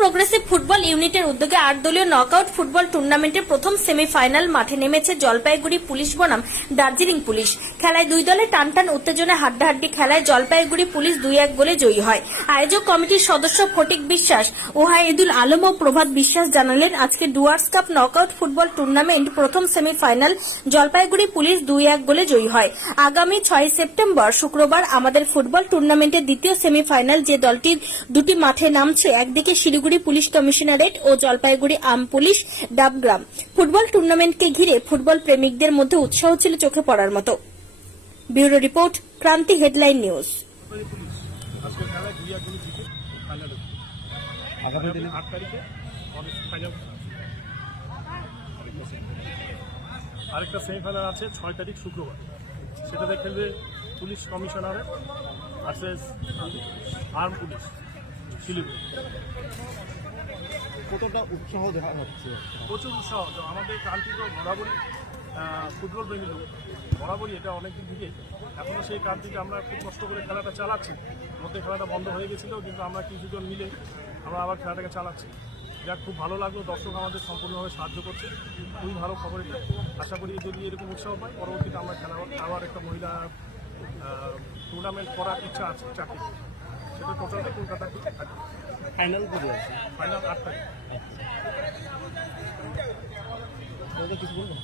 Progressive football ইউনিটের উদ্যোগে 8 দলীয় নকআউট ফুটবল টুর্নামেন্টের প্রথম সেমিফাইনাল মাঠে নেমেছে জলপাইগুড়ি পুলিশ বনাম দার্জিলিং পুলিশ। খেলায় দুই দলে টানটান উত্তেজনায় হাড্ডাহাড্ডি খেলায় জলপাইগুড়ি পুলিশ 2-1 গোলে জয়ী হয়। আয়োজক কমিটির সদস্য ফটিক বিশ্বাস, ওহাইদুল আলম ও প্রভাত বিশ্বাস জানালেন, আজকে Dooars cup knockout football tournament প্রথম সেমিফাইনাল জলপাইগুড়ি পুলিশ 2-1 গোলে জয়ী হয়। আগামী 6 সেপ্টেম্বর শুক্রবার আমাদের ফুটবল টুর্নামেন্টের দ্বিতীয় সেমিফাইনাল যে দলটির দুটি মাঠে নামছে, একদিকে শিলিগুড়ি পুলিশ কমিশনারেট ও জলপাইগুড়ি আম পুলিশ ডাবগ্রাম। ফুটবল টুর্নামেন্টকে ঘিরে ফুটবল প্রেমিকদের মধ্যে উৎসাহ ছিল চোখে পড়ার মতো। ব্যুরো রিপোর্ট, ক্রান্তি হেডলাইন নিউজ। আরেকটা সেমিফাইনাল আছে 6 তারিখ শুক্রবার, সেটাতে খেলবে police commissionerate versus arm police Siliguri. কতটা উৎসাহ দেখা যাচ্ছে? প্রচুর উৎসাহ। আমাদের ক্রান্তি তো বরাবরই ফুটবল প্রেমী লোক, বরাবরই এটা অনেকদিন থেকেই। এখনও সেই ক্রান্তিকে আমরা খুব কষ্ট করে খেলাটা চালাচ্ছি। মধ্যে খেলাটা বন্ধ হয়ে গেছিলো, কিন্তু আমরা কিছুজন মিলে আমরা আবার খেলাটাকে চালাচ্ছি। যা খুব ভালো লাগলো, দর্শক আমাদের সম্পূর্ণভাবে সাহায্য করছে, খুবই ভালো খবর এটা। আশা করি যদি এরকম উৎসাহ পাই, পরবর্তীতে আমরা খেলা আবার একটা মহিলা টুর্নামেন্ট করার ইচ্ছা আছে চাকরি, সেটা টোটালটা কলকাতাতে থাকবে। ফাইনাল কবে আছে? ফাইনাল 8 তারিখ। কিছু বলবো?